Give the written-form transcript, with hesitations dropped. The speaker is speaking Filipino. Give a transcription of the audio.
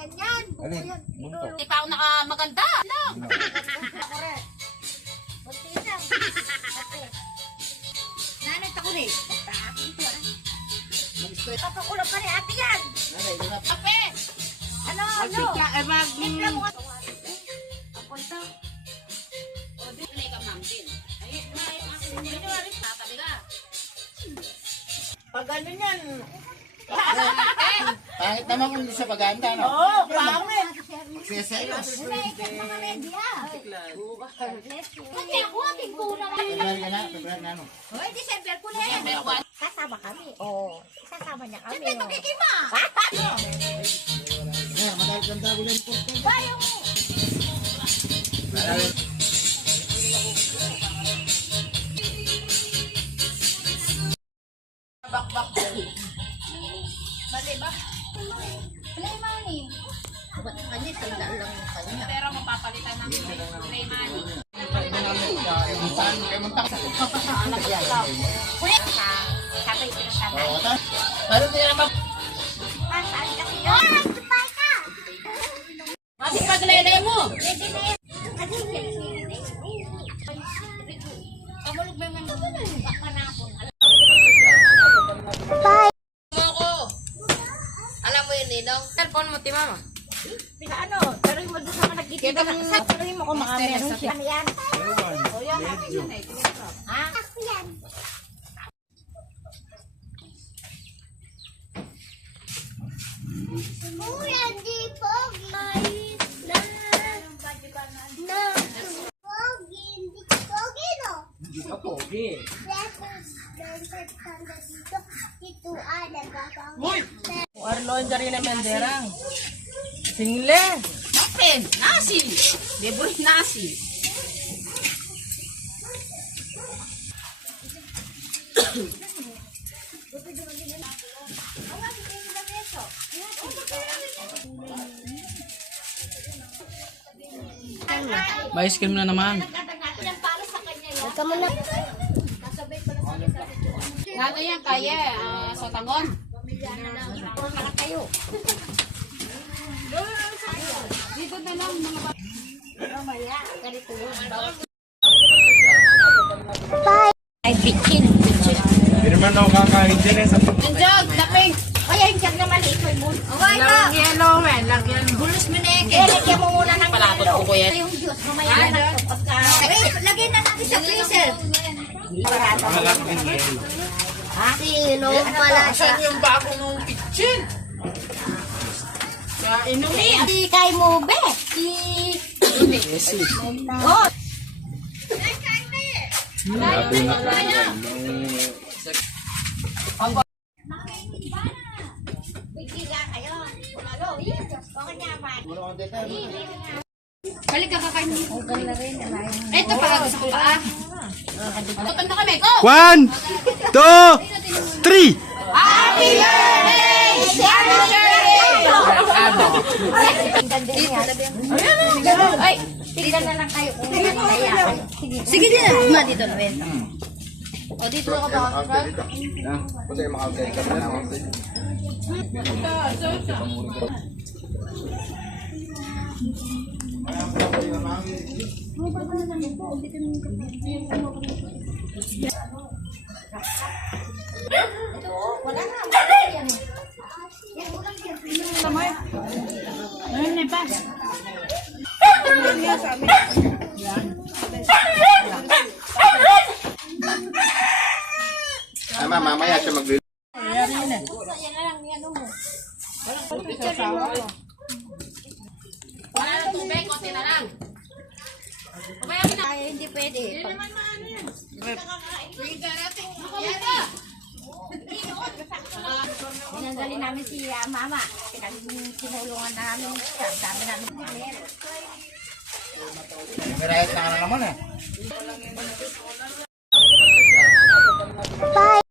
Ganyan. Hindi pa ako nakamaganda. Correct. Kunti lang. Nanay ako rin. Basta akin ito ah. Papakulo pa rin ate yan. Kape! Ano? Timpla mo nga. Ako ito. O, di ka ma'am din. Ay, yung aking hindi tatabi ka. Pag ano yan. Pangit naman kung hindi siya paganda, no? Oo, pangit. Magsiselos. Ikat mga ready ah. Kasi ako ating kuna lang. February na, no? Hoy, December ko na yan. Kasama kami. Oo. Kasama niya kami. Siyempre makikima. Ayan, madahil ganda ko lang po. Bayo mo. Bakbak. Bali ba? Play money. Ba't kanya? Tandaan lang yung kanya. Pero mapapalitan ng gray money. Kuya! Sabay pinagsabi. Pero di naman. Saan kasi yun? Oh, nagtupay ka! Mati paglele mo! Ready na yun. Kamulog ba yung panapon? Ako! Alam mo yun, Ninong? Cellphone mo, ti mama. Ano? Pero yung doon sa nagkikita ka. Pero yung ako makameron siya. Ano yan? O yan, natin yun eh. Ha? Ako yan. Kuya, di pogi. Na. Pogi, hindi ko pogi, no? Hindi ka pogi. Ito ada kakang. Arloy dari na menderang. Single. Kapin! Nasi! Libre nasi! May ice cream na naman. Ito mo na. Ano yan, kaya? Sotangon? Nakatayo. Dito na lang mga bata. Mamaya, ganito yun. Ay, bitchin. Hindi naman ako kakain dyan eh. Nandiyan, laping! Kaya yung tiyag na maliit ko yung mulo. Okay na. Yellow, man. Lagyan mo. Bulos mo na Eh, lagyan mo muna ng Palatot yelo. ko ko yan. Yung juice, mamaya na lang. Wait, lagyan na natin sa freezer. Silong pala siya. Saan yung bago mong kitchen? Sa inumin. Si kay mo, be. Si... Oh. Bigla kayo. Lalo, yun. Baka nyaman. Balik ka kakain mo. Ito pa, gusto ko pa. Tutan na kami, go! 1, 2, 3. Happy birthday! Happy birthday! Ay, tignan na lang kayo kung ano kaya. Sige din na. Dito na, Ben. O, dito ako ba? Kasi makakain ka na naman. Wala na. Yan eh. Yan, ulang yan. Ayun, may pas. Tama, mamaya siya magluluto. Yan na lang, yan mo. Wala na tubig, konti na lang. Kumaya ka na. Ay, hindi pwede. Pinanggali namin si mama. Pinulungan namin siya. Sabi namin kumain. Merahit na ka na naman eh. Bye!